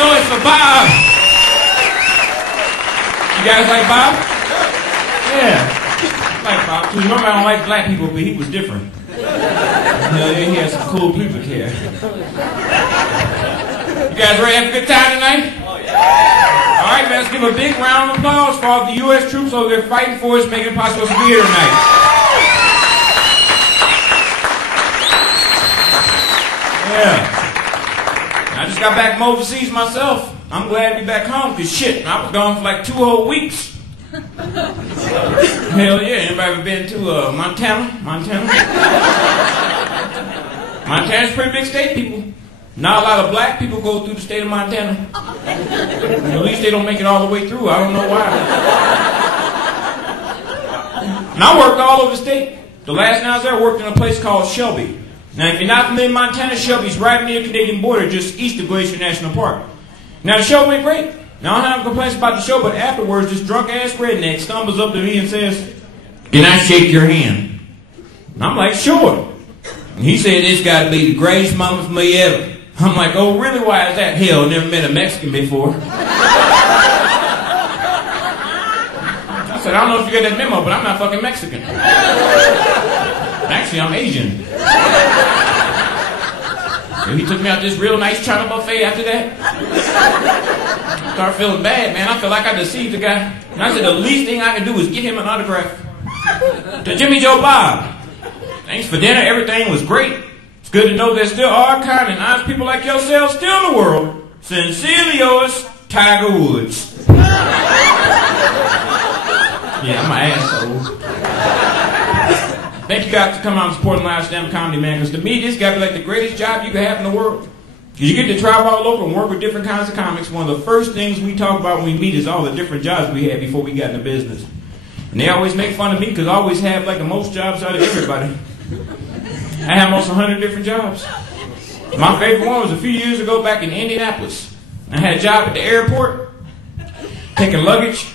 noise for Bob. You guys like Bob? Yeah. I like Bob too. Normally I don't like black people, but he was different. Yeah, he had some cool pubic hair. You guys ready to have a good time tonight? Oh, yeah. All right, let's give a big round of applause for all the U.S. troops over there fighting for us, making it possible to be here tonight. Yeah. I just got back from overseas myself. I'm glad to be back home, because shit, I was gone for like 2 whole weeks. Hell yeah, anybody ever been to Montana? Montana's a pretty big state, people. Not a lot of black people go through the state of Montana. At least they don't make it all the way through. I don't know why. And I worked all over the state. The last night I was there, I worked in a place called Shelby. Now, if you're not familiar with Montana, Shelby's right near the Canadian border, just east of Glacier National Park. Now, the show went great. Now, I don't have complaints about the show, but afterwards, this drunk-ass redneck stumbles up to me and says, "Can I shake your hand?" And I'm like, "Sure." And he said, "This got to be the greatest moment for me ever." I'm like, "Oh, really? Why is that?" "Hell, never met a Mexican before." I said, "I don't know if you got that memo, but I'm not fucking Mexican. Actually, I'm Asian." So he took me out to this real nice China buffet after that. I started feeling bad, man. I felt like I deceived the guy. And I said, the least thing I can do is get him an autograph. To Jimmy Joe Bob, "Thanks for dinner. Everything was great. It's good to know there still are kind and honest people like yourselves still in the world. Sincerely yours, Tiger Woods." Yeah, I'm an asshole. Thank you guys for coming out and supporting live stand-up comedy, man. Because to me, this got to be like the greatest job you could have in the world. Because you get to travel all over and work with different kinds of comics. One of the first things we talk about when we meet is all the different jobs we had before we got into business. And they always make fun of me because I always have like the most jobs out of everybody. I have almost 100 different jobs. My favorite one was a few years ago back in Indianapolis. I had a job at the airport, taking luggage.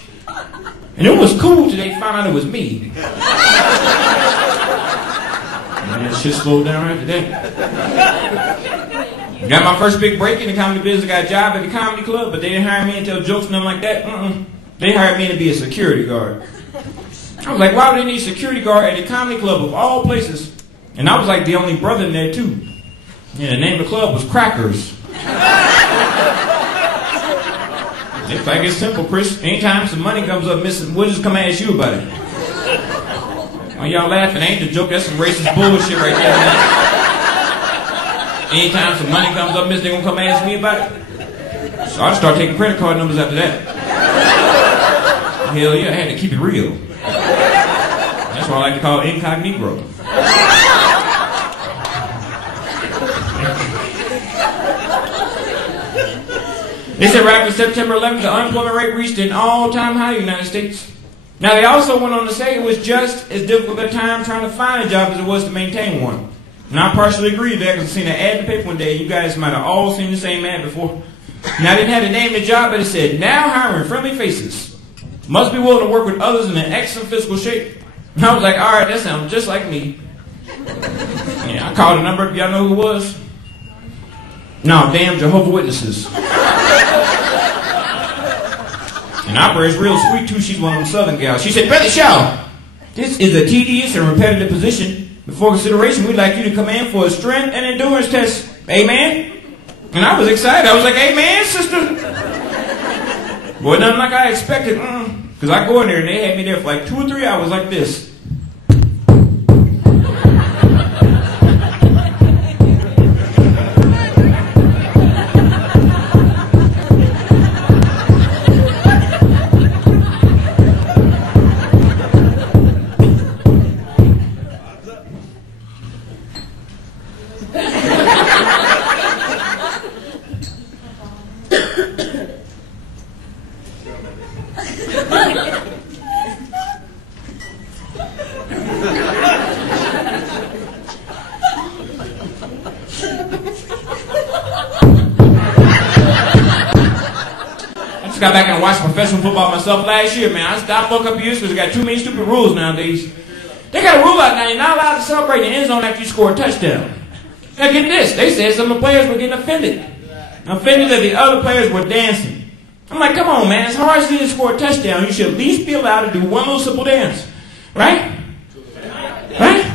And it was cool till they found out it was me. And that shit slowed down after that. Got my first big break in the comedy business. Got a job at the comedy club, but they didn't hire me and tell jokes and nothing like that. They hired me to be a security guard. I was like, why would they need a security guard at the comedy club of all places? And I was like the only brother in there too. Yeah, the name of the club was Crackers. It's like it's simple, Chris. Anytime some money comes up missing, we'll just come ask you about it. While y'all laughing, ain't the joke? That's some racist bullshit right there, man. Anytime some money comes up missing, they gonna come ask me about it. So I just started taking credit card numbers after that. Hell yeah, I had to keep it real. That's why I like to call it incognito. They said right after September 11th, the unemployment rate reached an all-time high in the United States. Now, they also went on to say it was just as difficult a time trying to find a job as it was to maintain one. And I partially agree with that because I seen an ad in the paper one day. You guys might have all seen the same ad before. Now, I didn't have the name of the job, but it said, "Now hiring friendly faces. Must be willing to work with others in an excellent physical shape." And I was like, all right, that sounds just like me. Yeah, I called the number. Y'all know who it was? No, damn Jehovah's Witnesses. And operator's real sweet too. She's one of them Southern gals. She said, "Brother Shaw, this is a tedious and repetitive position. Before consideration, we'd like you to come in for a strength and endurance test. Amen?" And I was excited. I was like, "Amen, sister." Boy, nothing like I expected. Because I go in there and they had me there for like 2 or 3 hours like this. Got back and watched professional football myself last year, man. I stopped for a couple years because they got too many stupid rules nowadays. They got a rule out now. You're not allowed to celebrate in the end zone after you score a touchdown. Now get this. They said some of the players were getting offended. I'm offended that the other players were dancing. I'm like, come on, man. It's hard for you to score a touchdown. You should at least be allowed to do one little simple dance. Right? Right?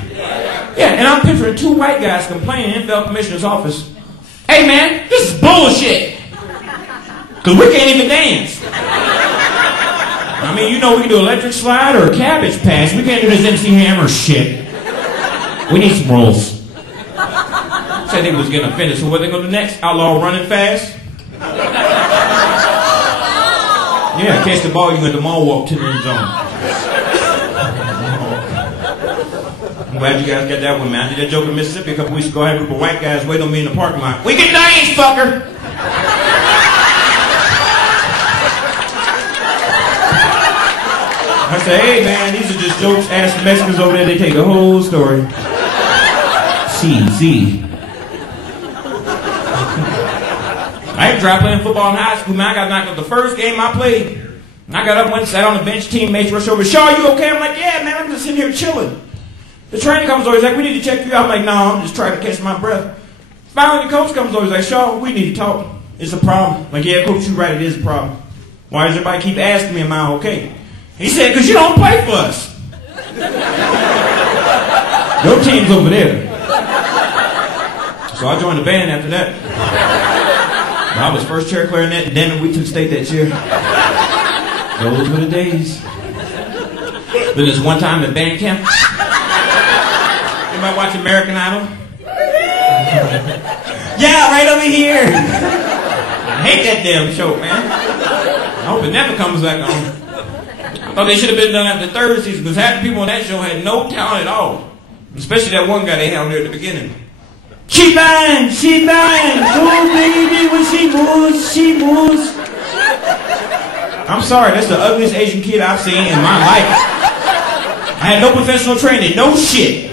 Yeah, and I'm picturing two white guys complaining in the NFL commissioner's office. Hey, man, this is bullshit. Because we can't even dance. I mean, you know we can do electric slide or a cabbage patch. We can't do this MC Hammer shit. We need some rules. Said they was getting offended, so what they gonna do next? Outlaw running fast? Yeah, catch the ball, you got the mall walk to the end zone. I'm glad you guys got that one, man. I did that joke in Mississippi a couple weeks ago. I had a group of white guys waiting on me in the parking lot. We can dance, fucker! I say, hey man, these are just jokes. Ask the Mexicans over there, they take the whole story. See. I ain't tried playing football in high school, man. I got knocked out the first game I played. And I got up, went, sat on the bench, teammates rushed over. Shaw, you okay? I'm like, yeah, man, I'm just sitting here chilling. The trainer comes over, he's like, we need to check you out. I'm like, no, I'm just trying to catch my breath. Finally, the coach comes over, he's like, Shaw, we need to talk. It's a problem. I'm like, yeah, coach, you're right, it is a problem. Why does everybody keep asking me, am I okay? He said, because you don't play for us. Your team's over there. So I joined the band after that. I was first chair clarinet, and then we took state that year. Those were the days. Then there's one time at band camp. Anybody watch American Idol? Yeah, right over here. I hate that damn show, man. I hope it never comes back on. I thought they should have been done after the third season, because half the people on that show had no talent at all. Especially that one guy they had on there at the beginning. She bangs, oh baby, when she moves. I'm sorry, that's the ugliest Asian kid I've seen in my life. I had no professional training, no shit.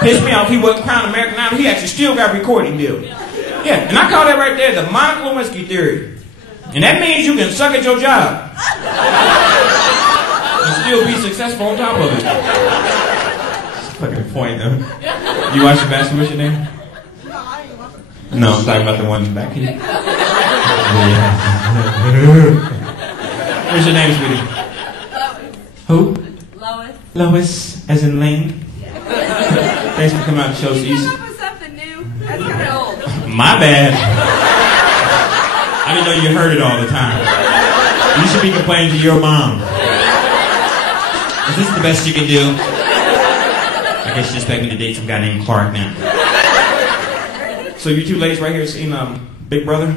Pissed me off, he wasn't crowned American Idol, he actually still got a recording deal. Yeah, and I call that right there the Monica Lewinsky theory. And that means you can suck at your job. And still be successful on top of it. Fucking point, though. You watch the basketball, what's your name? No, I ain't watching. No, I'm talking about the one back here. What's your name, sweetie? Lois. Who? Lois. Lois, as in Lane. Thanks for coming out to show us. You came up with something new. That's kind of old. My bad. I didn't know you heard it all the time. You should be complaining to your mom. Is this the best you can do? I guess you just expect me to date some guy named Clark now. So you two ladies right here seen Big Brother?